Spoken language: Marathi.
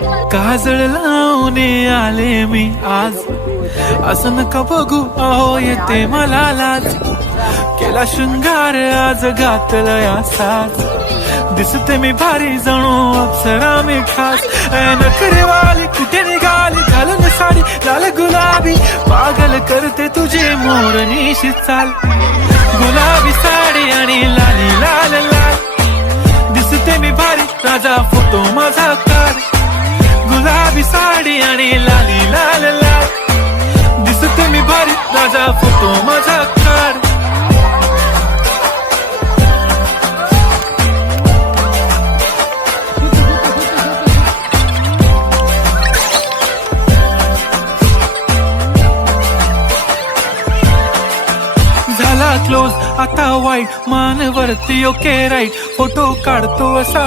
काजळ लावून आले मी आज, असं नका बघू अहो येते मला लाज. केला शृंगार आज घातलं असाच, दिसते मी भारी जणू अप्सरा मी खास. नखरेवाली कुठे निघाली घालून साडी लाल गुलाबी, पागल करते तुझे मोरनीशी चाल. गुलाबी साडी आणि लाली लाल लाल, दिसते मी भारी राजा फोटो माझा काढ. गुलाबी साडी आणि लाली लाल लाल, दिसते मी भारी राजा फोटो माझा काढ. झाला क्लोज आता वाईट, मान वरती ओके राईट, फोटो काढतो असा